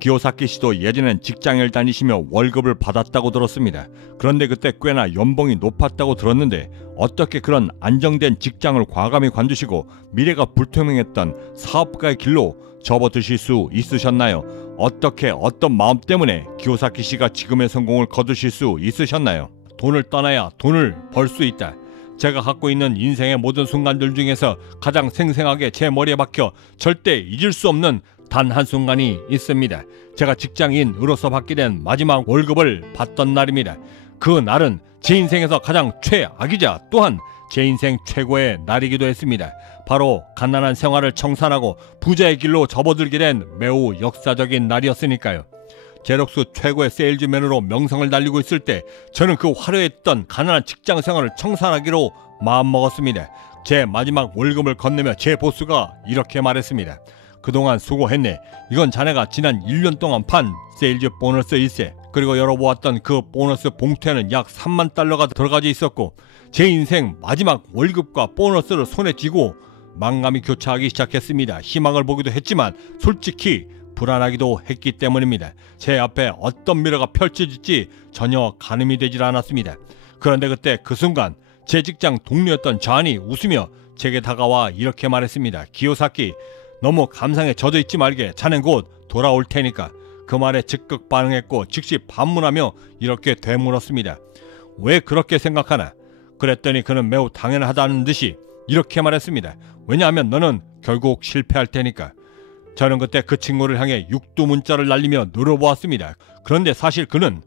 기요사키 씨도 예전엔 직장을 다니시며 월급을 받았다고 들었습니다. 그런데 그때 꽤나 연봉이 높았다고 들었는데 어떻게 그런 안정된 직장을 과감히 관두시고 미래가 불투명했던 사업가의 길로 접어드실 수 있으셨나요? 어떻게 어떤 마음 때문에 기요사키 씨가 지금의 성공을 거두실 수 있으셨나요? 돈을 떠나야 돈을 벌 수 있다. 제가 갖고 있는 인생의 모든 순간들 중에서 가장 생생하게 제 머리에 박혀 절대 잊을 수 없는 단 한순간이 있습니다. 제가 직장인으로서 받게 된 마지막 월급을 받던 날입니다. 그 날은 제 인생에서 가장 최악이자 또한 제 인생 최고의 날이기도 했습니다. 바로 가난한 생활을 청산하고 부자의 길로 접어들게 된 매우 역사적인 날이었으니까요. 제록스 최고의 세일즈맨으로 명성을 달리고 있을 때 저는 그 화려했던 가난한 직장 생활을 청산하기로 마음먹었습니다. 제 마지막 월급을 건네며 제 보스가 이렇게 말했습니다. 그동안 수고했네. 이건 자네가 지난 1년 동안 판 세일즈 보너스 일세, 그리고 열어보았던 그 보너스 봉투에는 약 3만 달러가 들어가져 있었고 제 인생 마지막 월급과 보너스를 손에 쥐고 망감이 교차하기 시작했습니다. 희망을 보기도 했지만 솔직히 불안하기도 했기 때문입니다. 제 앞에 어떤 미래가 펼쳐질지 전혀 가늠이 되질 않았습니다. 그런데 그때 그 순간 제 직장 동료였던 존이 웃으며 제게 다가와 이렇게 말했습니다. 기요사키, 너무 감상에 젖어 있지 말게. 자넨 곧 돌아올 테니까. 그 말에 즉각 반응했고 즉시 반문하며 이렇게 되물었습니다. 왜 그렇게 생각하나? 그랬더니 그는 매우 당연하다는 듯이 이렇게 말했습니다. 왜냐하면 너는 결국 실패할 테니까. 저는 그때 그 친구를 향해 육두 문자를 날리며 노려보았습니다. 그런데 사실 그는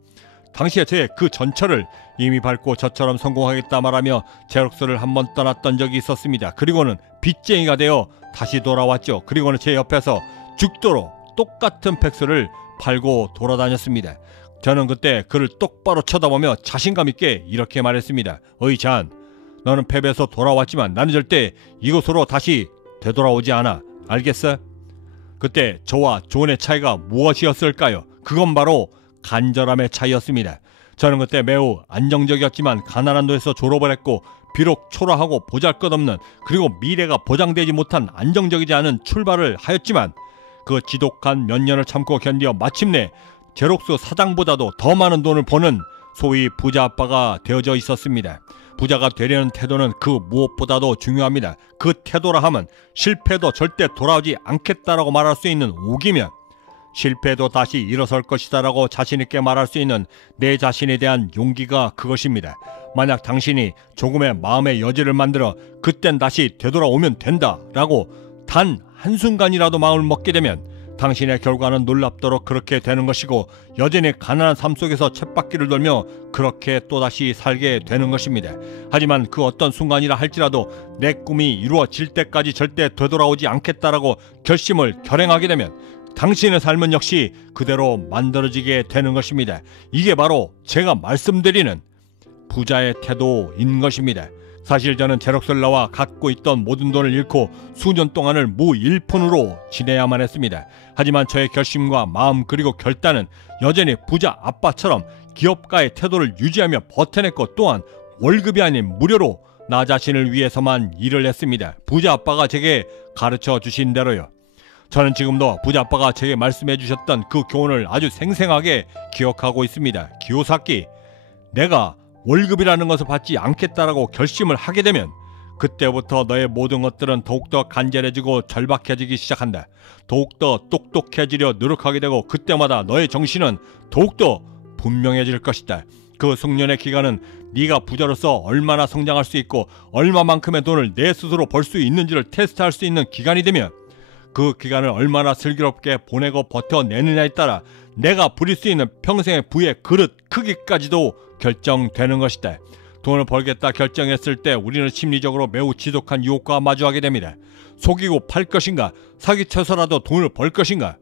당시에 제 그 전철을 이미 밟고 저처럼 성공하겠다 말하며 제록스를 한번 떠났던 적이 있었습니다. 그리고는 빚쟁이가 되어 다시 돌아왔죠. 그리고는 제 옆에서 죽도록 똑같은 팩스를 팔고 돌아다녔습니다. 저는 그때 그를 똑바로 쳐다보며 자신감 있게 이렇게 말했습니다. 어이 잔, 너는 패배해서 돌아왔지만 나는 절대 이곳으로 다시 되돌아오지 않아. 알겠어? 그때 저와 존의 차이가 무엇이었을까요? 그건 바로 간절함의 차이였습니다. 저는 그때 매우 안정적이었지만 가난한 도에서 졸업을 했고 비록 초라하고 보잘것없는 그리고 미래가 보장되지 못한 안정적이지 않은 출발을 하였지만 그 지독한 몇 년을 참고 견디어 마침내 제록스 사장보다도 더 많은 돈을 버는 소위 부자 아빠가 되어져 있었습니다. 부자가 되려는 태도는 그 무엇보다도 중요합니다. 그 태도라 함은 실패도 절대 돌아오지 않겠다라고 말할 수 있는 오기면 실패도 다시 일어설 것이다 라고 자신있게 말할 수 있는 내 자신에 대한 용기가 그것입니다. 만약 당신이 조금의 마음의 여지를 만들어 그땐 다시 되돌아오면 된다 라고 단 한순간이라도 마음을 먹게 되면 당신의 결과는 놀랍도록 그렇게 되는 것이고 여전히 가난한 삶 속에서 쳇바퀴를 돌며 그렇게 또다시 살게 되는 것입니다. 하지만 그 어떤 순간이라 할지라도 내 꿈이 이루어질 때까지 절대 되돌아오지 않겠다라고 결심을 결행하게 되면 당신의 삶은 역시 그대로 만들어지게 되는 것입니다. 이게 바로 제가 말씀드리는 부자의 태도인 것입니다. 사실 저는 제록스를 나와 갖고 있던 모든 돈을 잃고 수년 동안을 무일푼으로 지내야만 했습니다. 하지만 저의 결심과 마음 그리고 결단은 여전히 부자 아빠처럼 기업가의 태도를 유지하며 버텨냈고 또한 월급이 아닌 무료로 나 자신을 위해서만 일을 했습니다. 부자 아빠가 제게 가르쳐 주신 대로요. 저는 지금도 부자 아빠가 제게 말씀해 주셨던 그 교훈을 아주 생생하게 기억하고 있습니다. 기요사키, 내가 월급이라는 것을 받지 않겠다라고 결심을 하게 되면 그때부터 너의 모든 것들은 더욱더 간절해지고 절박해지기 시작한다. 더욱더 똑똑해지려 노력하게 되고 그때마다 너의 정신은 더욱더 분명해질 것이다. 그 숙련의 기간은 네가 부자로서 얼마나 성장할 수 있고 얼마만큼의 돈을 내 스스로 벌 수 있는지를 테스트할 수 있는 기간이 되면 그 기간을 얼마나 슬기롭게 보내고 버텨내느냐에 따라 내가 부릴 수 있는 평생의 부의 그릇 크기까지도 결정되는 것이다. 돈을 벌겠다 결정했을 때 우리는 심리적으로 매우 지독한 유혹과 마주하게 됩니다. 속이고 팔 것인가, 사기쳐서라도 돈을 벌 것인가.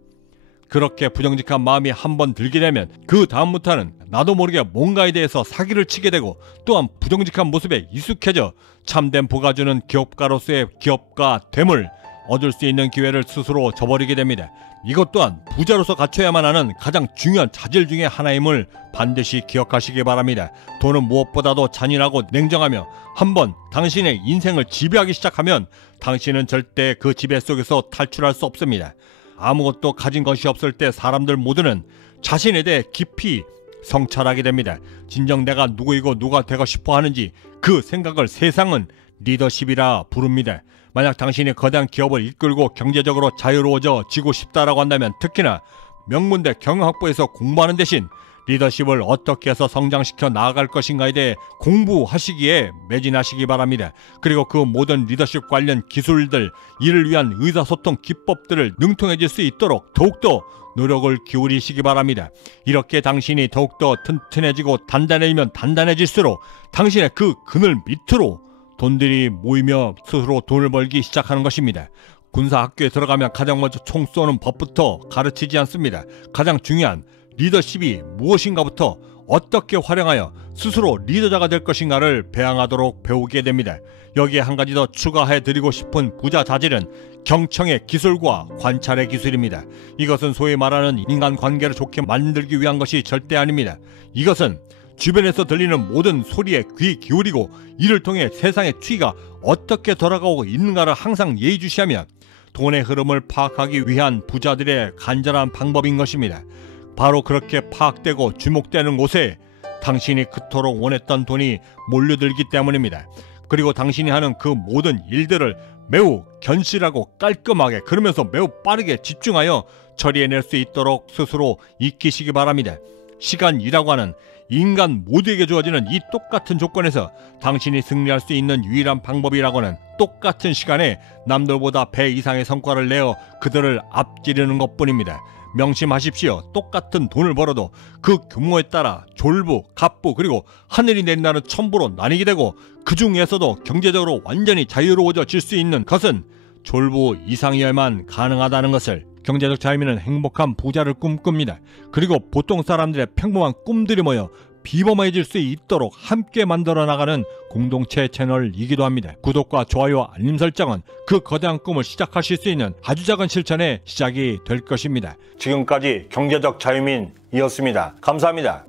그렇게 부정직한 마음이 한번 들게 되면 그 다음부터는 나도 모르게 뭔가에 대해서 사기를 치게 되고 또한 부정직한 모습에 익숙해져 참된 부가 주는 기업가로서의 기업가됨을 얻을 수 있는 기회를 스스로 저버리게 됩니다. 이것 또한 부자로서 갖춰야만 하는 가장 중요한 자질 중에 하나임을 반드시 기억하시기 바랍니다. 돈은 무엇보다도 잔인하고 냉정하며 한번 당신의 인생을 지배하기 시작하면 당신은 절대 그 지배 속에서 탈출할 수 없습니다. 아무것도 가진 것이 없을 때 사람들 모두는 자신에 대해 깊이 성찰하게 됩니다. 진정 내가 누구이고 누가 되고 싶어 하는지 그 생각을 세상은 리더십이라 부릅니다. 만약 당신이 거대한 기업을 이끌고 경제적으로 자유로워지고 싶다라고 한다면 특히나 명문대 경영학부에서 공부하는 대신 리더십을 어떻게 해서 성장시켜 나아갈 것인가에 대해 공부하시기에 매진하시기 바랍니다. 그리고 그 모든 리더십 관련 기술들, 이를 위한 의사소통 기법들을 능통해질 수 있도록 더욱더 노력을 기울이시기 바랍니다. 이렇게 당신이 더욱더 튼튼해지고 단단해지면 단단해질수록 당신의 그 그늘 밑으로 돈들이 모이며 스스로 돈을 벌기 시작하는 것입니다. 군사학교에 들어가면 가장 먼저 총 쏘는 법부터 가르치지 않습니다. 가장 중요한 리더십이 무엇인가부터 어떻게 활용하여 스스로 리더자가 될 것인가를 배양하도록 배우게 됩니다. 여기에 한 가지 더 추가해 드리고 싶은 부자자질은 경청의 기술과 관찰의 기술입니다. 이것은 소위 말하는 인간관계를 좋게 만들기 위한 것이 절대 아닙니다. 이것은 주변에서 들리는 모든 소리에 귀 기울이고 이를 통해 세상의 추이가 어떻게 돌아가고 있는가를 항상 예의주시하며 돈의 흐름을 파악하기 위한 부자들의 간절한 방법인 것입니다. 바로 그렇게 파악되고 주목되는 곳에 당신이 그토록 원했던 돈이 몰려들기 때문입니다. 그리고 당신이 하는 그 모든 일들을 매우 견실하고 깔끔하게, 그러면서 매우 빠르게 집중하여 처리해낼 수 있도록 스스로 익히시기 바랍니다. 시간이라고 하는 인간 모두에게 주어지는 이 똑같은 조건에서 당신이 승리할 수 있는 유일한 방법이라고는 똑같은 시간에 남들보다 배 이상의 성과를 내어 그들을 앞지르는 것뿐입니다. 명심하십시오. 똑같은 돈을 벌어도 그 규모에 따라 졸부, 갑부, 그리고 하늘이 내린다는 첨부로 나뉘게 되고, 그 중에서도 경제적으로 완전히 자유로워질 수 있는 것은 졸부 이상이어야만 가능하다는 것을, 경제적 자유민은 행복한 부자를 꿈꿉니다. 그리고 보통 사람들의 평범한 꿈들이 모여 비범해질 수 있도록 함께 만들어 나가는 공동체 채널이기도 합니다. 구독과 좋아요와 알림 설정은 그 거대한 꿈을 시작하실 수 있는 아주 작은 실천의 시작이 될 것입니다. 지금까지 경제적 자유민이었습니다. 감사합니다.